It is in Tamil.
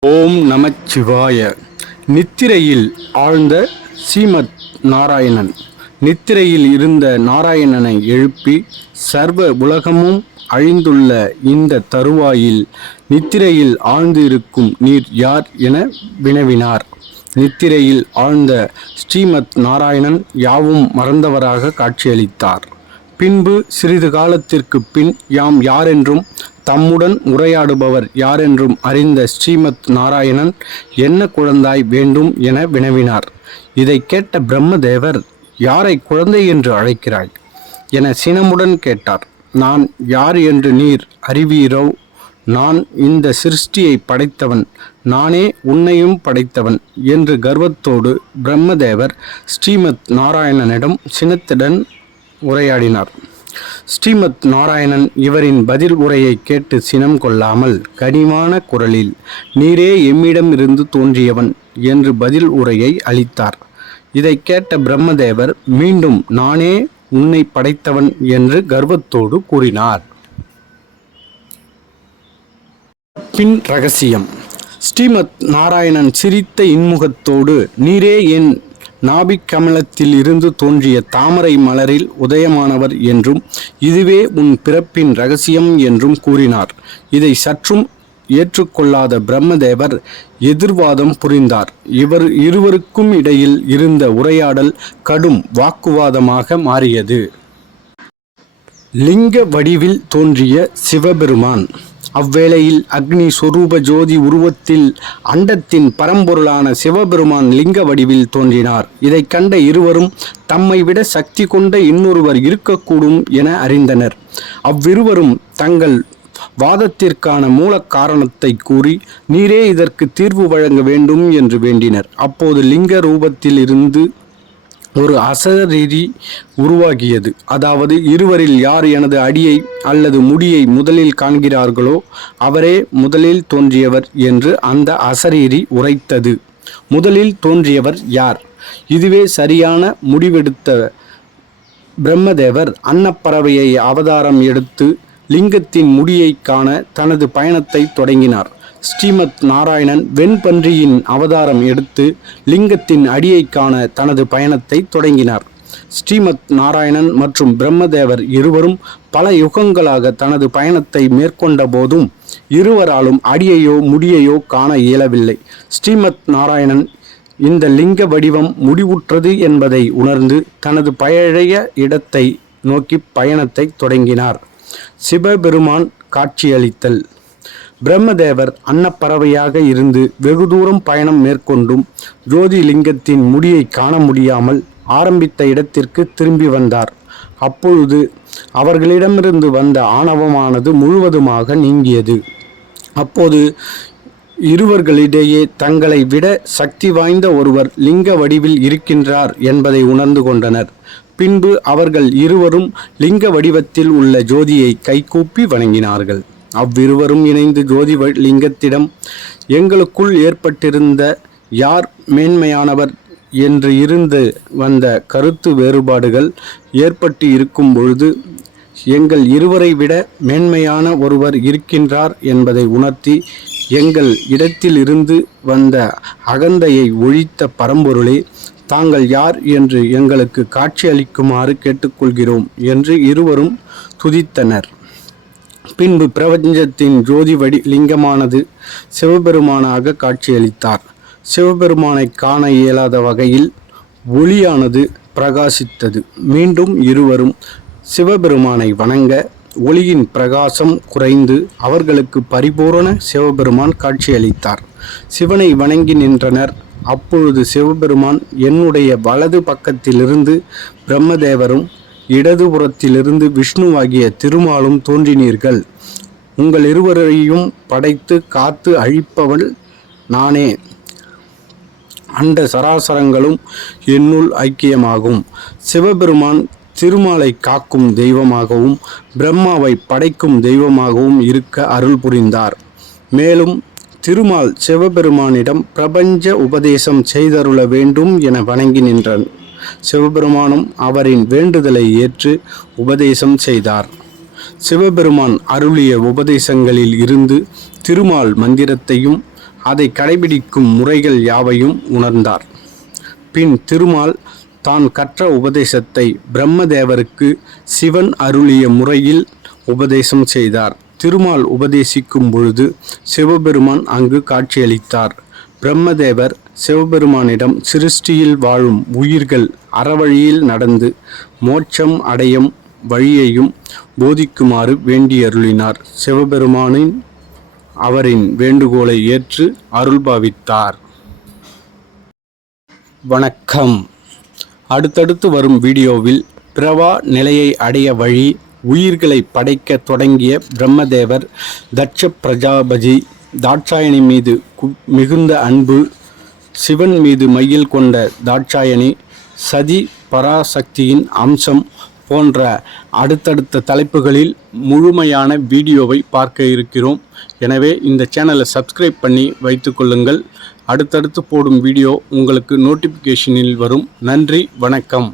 ஓம் நமச்சிவாய. நித்திரையில் ஆழ்ந்த ஸ்ரீமத் நாராயணன். நித்திரையில் இருந்த நாராயணனை எழுப்பி சர்வ உலகமும் அழிந்துள்ள இந்த தருவாயில் நித்திரையில் ஆழ்ந்து இருக்கும் நீர் யார் என வினவினார். நித்திரையில் ஆழ்ந்த ஸ்ரீமத் நாராயணன் யாவும் மறந்தவராக காட்சியளித்தார். பின்பு சிறிது காலத்திற்கு பின் யாம் யாரென்றும் தம்முடன் உரையாடுபவர் யாரென்றும் அறிந்த ஸ்ரீமத் நாராயணன் என்ன குழந்தாய் வேண்டும் என வினவினார். இதை கேட்ட பிரம்மதேவர் யாரை குழந்தை என்று அழைக்கிறாய்? என சினமுடன் கேட்டார். நான் யார் என்று நீர் அறிவீரோ? நான் இந்த சிருஷ்டியை படைத்தவன். நானே உன்னையும் படைத்தவன் என்று கர்வத்தோடு பிரம்மதேவர் ஸ்ரீமத் நாராயணனிடம் சினத்துடன் உரையாடினார். ஸ்ரீமத் நாராயணன் இவரின் பதில் உரையை கேட்டு சினம் கொள்ளாமல் கனிவான குரலில் நீரே எம்மிடம் இருந்து தோன்றியவன் என்று பதில் உரையை அளித்தார். இதை கேட்ட பிரம்மதேவர் மீண்டும் நானே உன்னை படைத்தவன் என்று கர்வத்தோடு கூறினார். பின் ரகசியம். ஸ்ரீமத் நாராயணன் சிரித்த இன்முகத்தோடு நீரே என் நாபிக் கமலத்தில் இருந்து தோன்றிய தாமரை மலரில் உதயமானவர் என்றும் இதுவே உன் பிறப்பின் ரகசியம் என்றும் கூறினார். இதை சற்றும் ஏற்றுக்கொள்ளாத பிரம்மதேவர் எதிர்வாதம் புரிந்தார். இவர் இருவருக்கும் இடையில் இருந்த உரையாடல் கடும் வாக்குவாதமாக மாறியது. லிங்க வடிவில் தோன்றிய சிவபெருமான். அவ்வேளையில் அக்னி சொரூப ஜோதி உருவத்தில் அண்டத்தின் பரம்பொருளான சிவபெருமான் லிங்க வடிவில் தோன்றினார். இதை கண்ட இருவரும் தம்மை விட சக்தி கொண்ட இன்னொருவர் இருக்கக்கூடும் என அறிந்தனர். அவ்விருவரும் தங்கள் வாதத்திற்கான மூல காரணத்தை கூறி நீரே இதற்கு தீர்வு வழங்க வேண்டும் என்று வேண்டினர். அப்போது லிங்க ரூபத்தில் இருந்து ஒரு அசரீரி உருவாகியது. அதாவது இருவரில் யார் எனது அடியை அல்லது முடியை முதலில் காண்கிறார்களோ அவரே முதலில் தோன்றியவர் என்று அந்த அசரீரி உரைத்தது. முதலில் தோன்றியவர் யார்? இதுவே சரியான முடிவெடுத்த பிரம்மதேவர் அன்னப்பறவையை அவதாரம் எடுத்து லிங்கத்தின் முடியை காண தனது பயணத்தை தொடங்கினார். ஸ்ரீமத் நாராயணன் வெண்பன்றியின் அவதாரம் எடுத்து லிங்கத்தின் அடியை காண தனது பயணத்தை தொடங்கினார். ஸ்ரீமத் நாராயணன் மற்றும் பிரம்மதேவர் இருவரும் பல யுகங்களாக தனது பயணத்தை மேற்கொண்ட போதும் இருவராலும் அடியையோ முடியையோ காண இயலவில்லை. ஸ்ரீமத் நாராயணன் இந்த லிங்க வடிவம் முடிவுற்றது என்பதை உணர்ந்து தனது பழைய இடத்தை நோக்கி பயணத்தை தொடங்கினார். சிவபெருமான் காட்சியளித்தல். பிரம்மதேவர் அன்னப்பறவையாக இருந்து வெகு தூரம் பயணம் மேற்கொண்டும் ஜோதிலிங்கத்தின் முடியை காண முடியாமல் ஆரம்பித்த இடத்திற்கு திரும்பி வந்தார். அப்பொழுது அவர்களிடமிருந்து வந்த ஆணவமானது முழுவதுமாக நீங்கியது. அப்போது இருவர்களிடையே தங்களை விட சக்தி வாய்ந்த ஒருவர் லிங்க வடிவில் இருக்கின்றார் என்பதை உணர்ந்து கொண்டனர். பின்பு அவர்கள் இருவரும் லிங்க வடிவத்தில் உள்ள ஜோதியை கைகூப்பி வணங்கினார்கள். அவ்விருவரும் இணைந்து ஜோதி லிங்கத்திடம் எங்களுக்குள் ஏற்பட்டிருந்த யார் மேன்மையானவர்? என்று இருந்து வந்த கருத்து வேறுபாடுகள் ஏற்பட்டு இருக்கும் பொழுது எங்கள் இருவரை விட மேன்மையான ஒருவர் இருக்கின்றார் என்பதை உணர்த்தி எங்கள் இடத்தில் இருந்து வந்த அகந்தையை ஒழித்த பரம்பொருளே தாங்கள் யார் என்று எங்களுக்கு காட்சியளிக்குமாறு கேட்டுக்கொள்கிறோம் என்று இருவரும் துதித்தனர். பின்பு பிரபஞ்சத்தின் ஜோதி வடி லிங்கமானது சிவபெருமானாக காட்சியளித்தார். சிவபெருமானை காண இயலாத வகையில் ஒளியானது பிரகாசித்தது. மீண்டும் இருவரும் சிவபெருமானை வணங்க ஒளியின் பிரகாசம் குறைந்து அவர்களுக்கு பரிபூரண சிவபெருமான் காட்சியளித்தார். சிவனை வணங்கி நின்றனர். அப்பொழுது சிவபெருமான் என்னுடைய வலது பக்கத்திலிருந்து பிரம்மதேவரும் இடதுபுறத்திலிருந்து விஷ்ணுவாகிய திருமாலும் தோன்றினீர்கள். உங்கள் இருவரையும் படைத்து காத்து அழிப்பவள் நானே. அண்ட சராசரங்களும் என்னுள் ஐக்கியமாகும். சிவபெருமான் திருமாலை காக்கும் தெய்வமாகவும் பிரம்மாவை படைக்கும் தெய்வமாகவும் இருக்க அருள் புரிந்தார். மேலும் திருமால் சிவபெருமானிடம் பிரபஞ்ச உபதேசம் செய்தருள வேண்டும் என வணங்கி நின்றான். சிவபெருமானும் அவரின் வேண்டுதலை ஏற்று உபதேசம் செய்தார். சிவபெருமான் அருளிய உபதேசங்களில் இருந்து திருமால் மந்திரத்தையும் அதை கடைபிடிக்கும் முறைகள் யாவையும் உணர்ந்தார். பின் திருமால் தான் கற்ற உபதேசத்தை பிரம்மதேவருக்கு சிவன் அருளிய முறையில் உபதேசம் செய்தார். திருமால் உபதேசிக்கும் பொழுது சிவபெருமான் அங்கு காட்சியளித்தார். பிரம்மதேவர் சிவபெருமானிடம் சிருஷ்டியில் வாழும் உயிர்கள் அறவழியில் நடந்து மோட்சம் அடையும் வழியையும் போதிக்குமாறு வேண்டியருளினார். சிவபெருமானின் அவரின் வேண்டுகோளை ஏற்று அருள்பாவித்தார் வணக்கம். அடுத்தடுத்து வரும் வீடியோவில் பிரவா நிலையை அடைய வழி உயிர்களை படைக்க தொடங்கிய பிரம்மதேவர் தட்ச பிரஜாபதி தாட்சாயணி மீது கு- மிகுந்த அன்பு சிவன் மீது மையில் கொண்ட தாட்சாயணி சதி பராசக்தியின் அம்சம் போன்ற அடுத்தடுத்த தலைப்புகளில் முழுமையான வீடியோவை பார்க்க இருக்கிறோம். எனவே இந்த சேனலை சப்ஸ்கிரைப் பண்ணி வைத்துக்கொள்ளுங்கள் அடுத்தடுத்து போடும் வீடியோ உங்களுக்கு நோட்டிஃபிகேஷனில் வரும். நன்றி வணக்கம்.